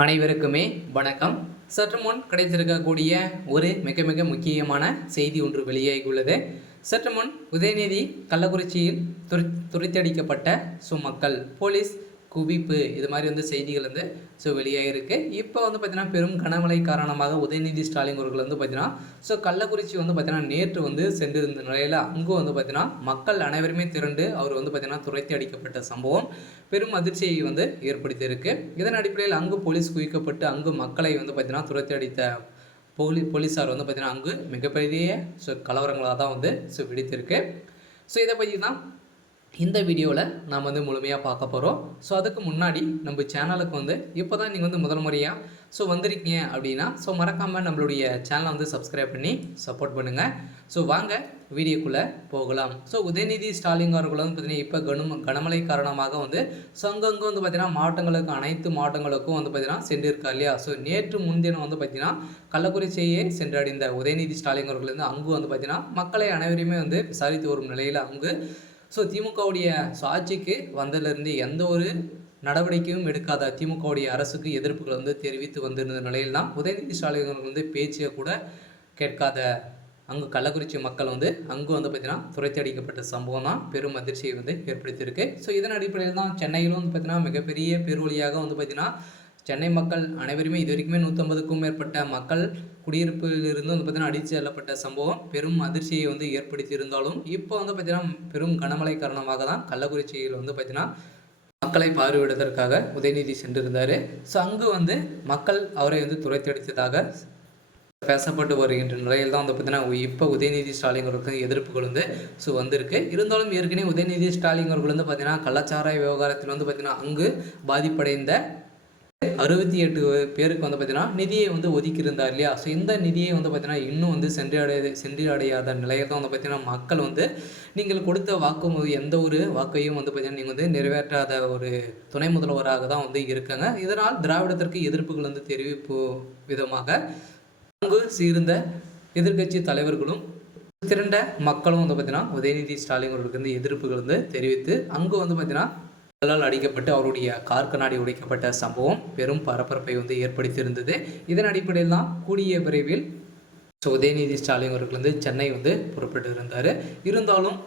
அனைவருக்குமே வணக்கம். சற்று முன் கிடைத்திருக்கக்கூடிய ஒரு மிக மிக முக்கியமான செய்தி ஒன்று வெளியாகியுள்ளது. சற்று முன் உதயநிதி கள்ளக்குறிச்சியில் துரித்தடிக்கப்பட்ட மக்கள் போலீஸ் குவிப்பு இது மாதிரி செய்திகள் வெளியாகிருக்கு. இப்போ பார்த்தீங்கன்னா பெரும் கனமழை காரணமாக உதயநிதி ஸ்டாலின் அவர்கள் பார்த்தீங்கன்னா கள்ளக்குறிச்சி பார்த்தீங்கன்னா நேற்று சென்றிருந்த நிலையில் அங்கு பார்த்தீங்கன்னா மக்கள் அனைவருமே திரண்டு அவர் பார்த்தீங்கன்னா துரத்தி அடிக்கப்பட்ட சம்பவம் பெரும் அதிர்ச்சியை ஏற்படுத்தியிருக்கு. இதன் அடிப்படையில் அங்கு போலீஸ் குவிக்கப்பட்டு அங்கு மக்களை பார்த்தீங்கன்னா துரத்தி அடித்த போலீஸார் பார்த்தீங்கன்னா அங்கு மிகப்பெரிய கலவரங்களாக தான் வெடித்திருக்கு. இதை பற்றி தான் இந்த வீடியோவில் நாம் முழுமையாக பார்க்க போகிறோம். அதுக்கு முன்னாடி நம்ம சேனலுக்கு இப்போ தான் நீங்கள் முதல் முறையாக வந்திருக்கீங்க அப்படின்னா மறக்காமல் நம்மளுடைய சேனலை சப்ஸ்கிரைப் பண்ணி சப்போர்ட் பண்ணுங்கள். வாங்க வீடியோக்குள்ளே போகலாம். உதயநிதி ஸ்டாலின் அவர்கள் பார்த்தீங்கன்னா இப்போ கனமழை காரணமாக அங்கங்கே பார்த்தீங்கன்னா மாவட்டங்களுக்கு அனைத்து மாவட்டங்களுக்கும் பார்த்தீங்கன்னா சென்றிருக்கார் இல்லையா. நேற்று முன்தினம் பார்த்தீங்கன்னா கள்ளக்குறிச்சியை சென்றடைந்த உதயநிதி ஸ்டாலின் அவர்கள் அங்கு பார்த்தீங்கன்னா மக்களை அனைவரையுமே விசாரித்து வரும் நிலையில் அங்கு திமுகவுடைய ஆட்சிக்கு வந்ததிலிருந்து எந்த ஒரு நடவடிக்கையும் எடுக்காத திமுகவுடைய அரசுக்கு எதிர்ப்புகள் தெரிவித்து வந்திருந்த நிலையில் தான் உதயநிதி ஸ்டாலின் அவர்கள் பேச்சை கூட கேட்காத அங்கு கள்ளக்குறிச்சி மக்கள் அங்கு பார்த்தீங்கன்னா துரத்தி அடிக்கப்பட்ட சம்பவம் தான் பெரும் அதிர்ச்சியை ஏற்படுத்தியிருக்கு. இதன் அடிப்படையில் தான் சென்னையிலும் பார்த்தீங்கன்னா மிகப்பெரிய பெருவழியாக பார்த்தீங்கன்னா சென்னை மக்கள் அனைவருமே இது வரைக்குமே 150க்கும் மேற்பட்ட மக்கள் குடியிருப்பிலிருந்து பார்த்தீங்கன்னா அடித்து செல்லப்பட்ட சம்பவம் பெரும் அதிர்ச்சியை ஏற்படுத்தி இருந்தாலும் இப்போ பார்த்தீங்கன்னா பெரும் கனமழை காரணமாக தான் கள்ளக்குறிச்சியில் பார்த்தீங்கன்னா மக்களை பார்வையிடுவதற்காக உதயநிதி சென்றிருந்தார். அங்கு மக்கள் அவரை துரத்தி அடித்ததாக பேசப்பட்டு வருகின்ற நிலையில் தான் பார்த்தீங்கன்னா இப்போ உதயநிதி ஸ்டாலின் அவர்களுக்கு எதிர்ப்புகள் வந்திருக்கு. இருந்தாலும் ஏற்கனவே உதயநிதி ஸ்டாலின் அவர்கள் பார்த்தீங்கன்னா கள்ளச்சாராய விவகாரத்தில் பார்த்தீங்கன்னா அங்கு பாதிப்படைந்த 68 பேருக்கு பார்த்தீங்கன்னா நிதியை ஒதுக்கியிருந்தார் இல்லையா. இந்த நிதியை பார்த்தீங்கன்னா இன்னும் சென்றடையாத நிலையை தான் பார்த்தீங்கன்னா மக்கள் நீங்கள் கொடுத்த வாக்கு எந்த ஒரு வாக்கையும் பார்த்தீங்கன்னா நீங்கள் நிறைவேற்றாத ஒரு துணை முதல்வராக தான் இருக்காங்க. இதனால் திராவிடத்திற்கு எதிர்ப்புகள் தெரிவிப்பு விதமாக அங்கு சேர்ந்த எதிர்கட்சி தலைவர்களும் திரண்ட மக்களும் பார்த்தீங்கன்னா உதயநிதி ஸ்டாலின் அவர்களுக்கு எதிர்ப்புகள் தெரிவித்து அங்கு பார்த்தீங்கன்னா கல்லால் அடிக்கப்பட்டு அவருடைய கார் கண்ணாடி உடைக்கப்பட்ட சம்பவம் பெரும் பரபரப்பை ஏற்படுத்தியிருந்தது. இதன் அடிப்படையில் தான் கூடிய விரைவில் உதயநிதி ஸ்டாலின் அவர்கள் சென்னை புறப்பட்டு இருந்தார். இருந்தாலும்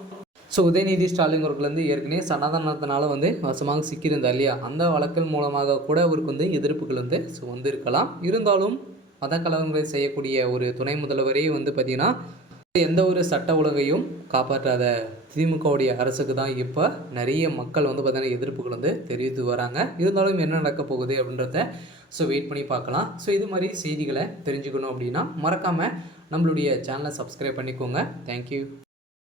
உதயநிதி ஸ்டாலின் அவர்கள் ஏற்கனவே சனாதனத்தினால வசமாக சிக்கியிருந்தார் இல்லையா. அந்த வழக்கின் மூலமாக கூட அவருக்கு எதிர்ப்புகள் வந்திருக்கலாம். இருந்தாலும் மத கலவரங்களை செய்யக்கூடிய ஒரு துணை முதல்வரே பார்த்திங்கன்னா எந்த ஒரு சட்ட ஒழுங்கையும் காப்பாற்றாத திமுகவுடைய அரசுக்கு தான் இப்போ நிறைய மக்கள் பார்த்தீங்கன்னா எதிர்ப்புகள் தெரிவித்து வராங்க. இருந்தாலும் என்ன நடக்க போகுது அப்படின்றத வெயிட் பண்ணி பார்க்கலாம். இது மாதிரி செய்திகளை தெரிஞ்சுக்கணும் அப்படின்னா மறக்காமல் நம்மளுடைய சேனலை சப்ஸ்கிரைப் பண்ணிக்கோங்க. தேங்க்யூ.